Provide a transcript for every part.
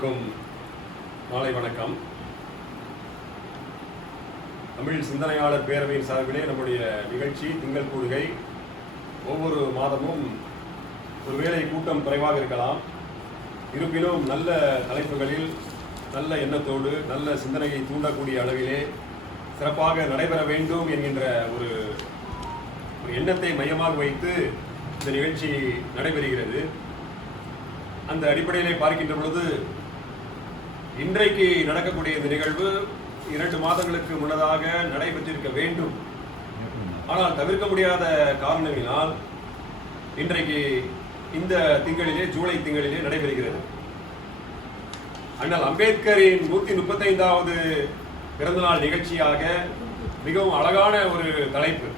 அனைவருக்கும் மாலை வணக்கம். தமிழ் சிந்தனையாளர் பேரவையின் சார்பிலே நம்முடைய நிகழ்ச்சி திங்கள் கூடுகை. ஒவ்வொரு மாதமும் ஒருவேளை கூட்டம் குறைவாக இருக்கலாம், இருப்பினும் நல்ல தலைப்புகளில் நல்ல எண்ணத்தோடு நல்ல சிந்தனையை தூண்டக்கூடிய அளவிலே சிறப்பாக நடைபெற வேண்டும் என்கின்ற ஒரு எண்ணத்தை மையமாக வைத்து இந்த நிகழ்ச்சி நடைபெறுகிறது. அந்த அடிப்படையிலே பார்க்கின்ற பொழுது இன்றைக்கு நடக்கக்கூடிய இந்த நிகழ்வு 2 மாதங்களுக்கு முன்னதாக நடைபெற்றிருக்க வேண்டும். ஆனால் தவிர்க்க முடியாத காரணங்களினால் இன்றைக்கு இந்த திங்களிலே, ஜூலை திங்களிலே நடைபெறுகிறது. அண்ணல் அம்பேத்கரின் 135வது பிறந்தநாள் நிகழ்ச்சியாக மிகவும் அழகான ஒரு தலைப்பு,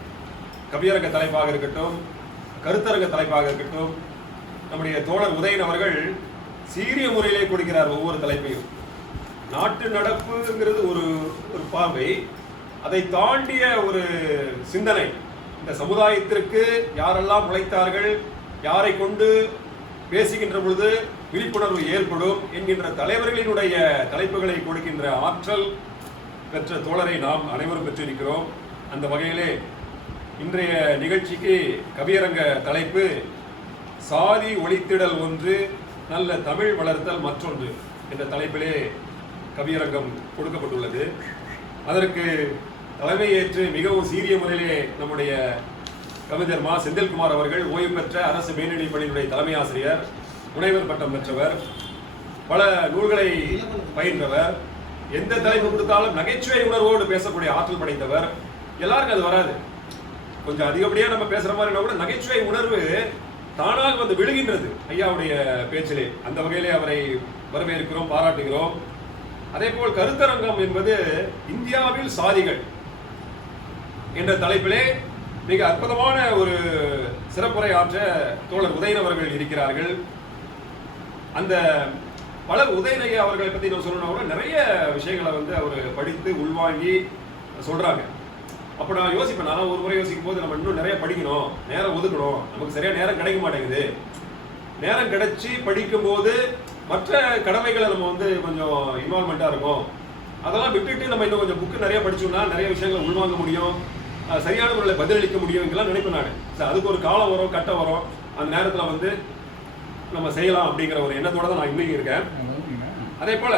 கவியரங்க தலைப்பாக இருக்கட்டும், கருத்தரங்க தலைப்பாக இருக்கட்டும், நம்முடைய தோழர் உதயன் அவர்கள் சீரிய முறையிலே கொடுக்கிறார். ஒவ்வொரு தலைப்பையும் நாட்டு நடப்புங்கிறது ஒரு பார்வை, அதை தாண்டிய ஒரு சிந்தனை. இந்த சமுதாயத்திற்கு யாரெல்லாம் உழைத்தார்கள், யாரை கொண்டு பேசுகின்ற பொழுது விழிப்புணர்வு ஏற்படும் என்கின்ற தலைவர்களினுடைய தலைப்புகளை கொடுக்கின்ற ஆற்றல் பெற்ற தோழரை நாம் அனைவரும் பெற்றிருக்கிறோம். அந்த வகையிலே இன்றைய நிகழ்ச்சிக்கு கவியரங்க தலைப்பு சாதி ஒழித்திடல் ஒன்று, நல்ல தமிழ் வளர்த்தல் மற்றொன்று என்ற தலைப்பிலே கவியரங்கம் கொடுக்கப்பட்டுள்ளது. அதற்கு தலைமையேற்று மிகவும் சீரிய முறையிலே நம்முடைய கவிஞர் மா செந்தில்குமார் அவர்கள், ஓய்வு பெற்ற அரசு மேல்நிலைப் பள்ளியினுடைய தலைமை ஆசிரியர், முனைவர் பட்டம் பெற்றவர், பல நூல்களை பயின்றவர், எந்த தலைப்பு கொடுத்தாலும் நகைச்சுவை உணர்வோடு பேசக்கூடிய ஆற்றல் படைத்தவர். எல்லாருக்கும் அது வராது, கொஞ்சம் அதிகப்படியாக நம்ம பேசுற மாதிரி கூட நகைச்சுவை உணர்வு தானாக வந்து விழுகின்றது ஐயாவுடைய பேச்சிலே. அந்த வகையிலே அவரை வரவேற்கிறோம், பாராட்டுகிறோம். அதே போல் கருத்தரங்கம் என்பது இந்தியாவில் சாதிகள் என்ற தலைப்பிலே மிக அற்புதமான ஒரு சிறப்புரை ஆற்ற தோழர் உதயன் அவர்கள் இருக்கிறார்கள். அந்த பலர் உதயன் ஐயா அவர்களை பற்றி நம்ம சொல்லணும்னா கூட நிறைய விஷயங்களை வந்து அவர் படித்து உள்வாங்கி சொல்றாங்க. அப்போ நான் யோசிப்பேன், நான் ஒரு முறை யோசிக்கும் போது நம்ம இன்னும் நிறைய படிக்கணும், நேரம் ஒதுக்கணும், நமக்கு சரியா நேரம் கிடைக்க மாட்டேங்குது. நேரம் கிடைச்சி படிக்கும் போது மற்ற கடமைகளை நம்ம வந்து கொஞ்சம் இன்வால்மெண்ட்டாக இருக்கும். அதெல்லாம் விட்டுட்டு நம்ம இன்னும் கொஞ்சம் புக்கு நிறைய படிச்சோம்னா நிறைய விஷயங்களை உள்வாங்க முடியும், சரியான முறையில் பதிலளிக்க முடியும் இதெல்லாம் நினைப்பேன் நான். அதுக்கு ஒரு காலம் வரும், கட்டம் வரும், அந்த நேரத்தில் வந்து நம்ம செய்யலாம் அப்படிங்கிற ஒரு எண்ணத்தோட தான் நான் இன்னும் இருக்கேன். அதே போல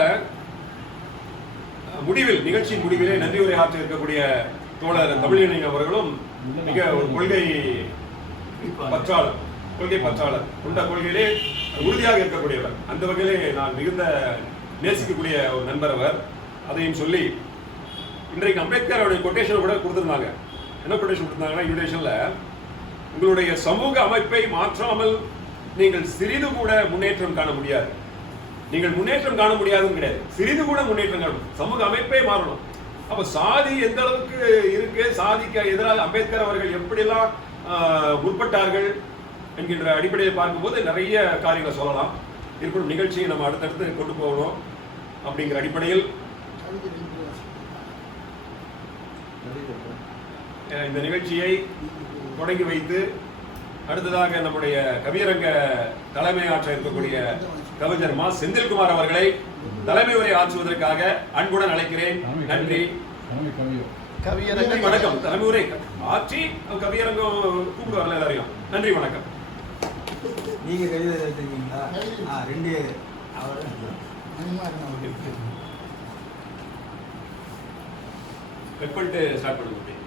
முடிவில், நிகழ்ச்சியின் முடிவிலே நன்றி உரை ஆற்ற இருக்கக்கூடிய தோழர் தமிழியன் அவர்களும் மிக ஒரு கொள்கை பற்றாளர், கொண்ட கொள்கையிலே உறுதியாக இருக்கக்கூடியவர். அந்த வகையிலே நான் மிகுந்த நேசிக்கக்கூடிய ஒரு நண்பர் அவர். அதையும் சொல்லி இன்றைக்கு அம்பேத்கர் அவருடைய கொட்டேஷன் கூட கொடுத்திருந்தாங்க. என்ன கொட்டேஷன் கொடுத்தாங்கன்னா, இன்விடேஷன்ல உங்களுடைய சமூக அமைப்பை மாற்றாமல் நீங்கள் சிறிது கூட முன்னேற்றம் காண முடியாது. நீங்கள் முன்னேற்றம் காண முடியாதுன்னு கிடையாது, சிறிது கூட முன்னேற்றம் காணும், சமூக அமைப்பே மாறணும். அப்ப சாதி எந்த அளவுக்கு இருக்கு, சாதிக்கு எதிராக அம்பேத்கர் அவர்கள் எப்படிலாம் முற்பட்டார்கள் என்கின்ற அடிப்படையை பார்க்கும்போது நிறைய காரியங்களை சொல்லலாம். இருக்கும் நிகழ்ச்சியை நம்ம அடுத்தடுத்து கொண்டு போகணும் அப்படிங்கிற அடிப்படையில் இந்த நிகழ்ச்சியை தொடங்கி வைத்து அடுத்ததாக நம்முடைய கவியரங்க தலைமை ஆற்ற இருக்கக்கூடிய கவிஞர் மா செந்தில்குமார் அவர்களை தலைமை உரை ஆற்றுவதற்காக அன்புடன் அழைக்கிறேன். நன்றி. வணக்கம். தலைமை உரை ஆற்றி கவியரங்கம் கூப்பிடுவார்கள் எல்லாரையும். நன்றி, வணக்கம். நீங்க கவிதை எழுதிருக்கீங்களா? 2 கட் பண்ணிட்டு ஸ்டார்ட் பண்ணுங்க.